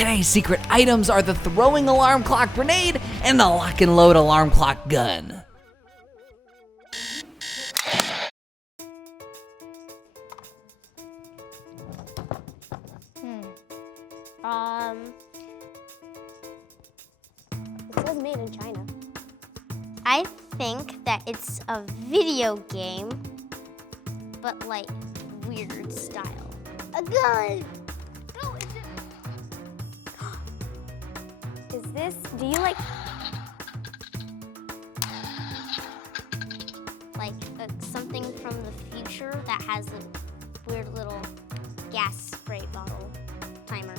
Today's secret items are the throwing alarm clock grenade and the lock and load alarm clock gun. It says made in China. I think that it's a video game, but like weird style. A gun! No, Is this, do you like something from the future that has a weird little gas spray bottle timer?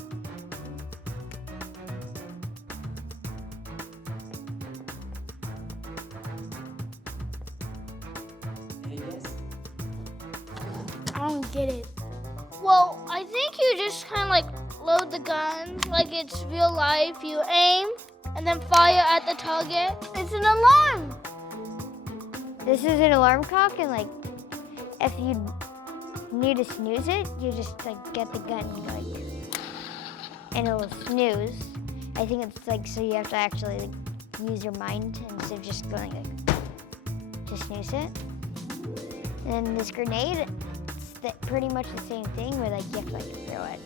I don't get it. Well, I think you just kind of like load the gun like it's real life. You aim and then fire at the target. It's an alarm. This is an alarm clock, and like, if you need to snooze it, you just like get the gun going, and it'll snooze. I think it's like, so you have to actually like use your mind instead of just going like to snooze it. And then this grenade, it's pretty much the same thing, where like you have to like throw it.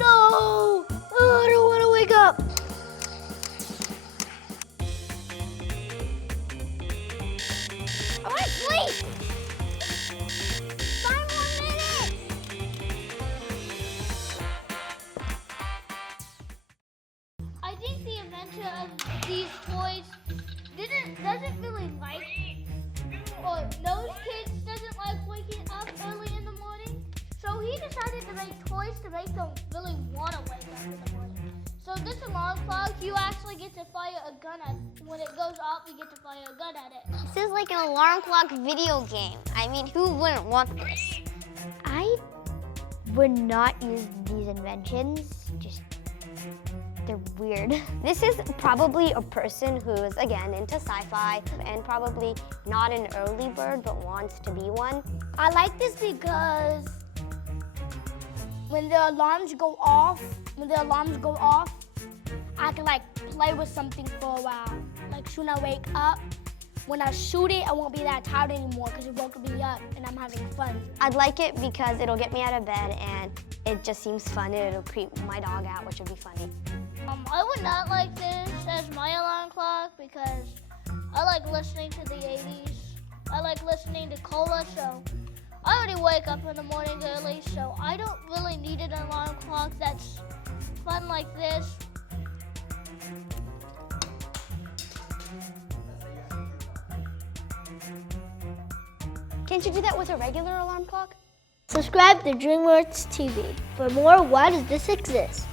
No! Oh, I don't want to wake up. I want to sleep! 5 more minutes! I think the inventor of these toys doesn't really like, or those kids doesn't like waking up early in the morning. So he decided to make toys to make them really want to wake up in the morning. So this alarm clock, you actually get to fire a gun at. When it goes off, you get to fire a gun at it. This is like an alarm clock video game. I mean, who wouldn't want this? I would not use these inventions. Just, they're weird. This is probably a person who's, again, into sci-fi and probably not an early bird but wants to be one. I like this because when the alarms go off, I can like play with something for a while. Like soon I wake up, when I shoot it, I won't be that tired anymore because it woke me up and I'm having fun. I'd like it because it'll get me out of bed and it just seems fun and it'll creep my dog out, which would be funny. I would not like this as my alarm clock because I like listening to the 80s. I like listening to Cola, so I already wake up in the morning early, so I don't really need an alarm clock that's fun like this. Can't you do that with a regular alarm clock? Subscribe to DreamWorks TV for more Why Does This Exist?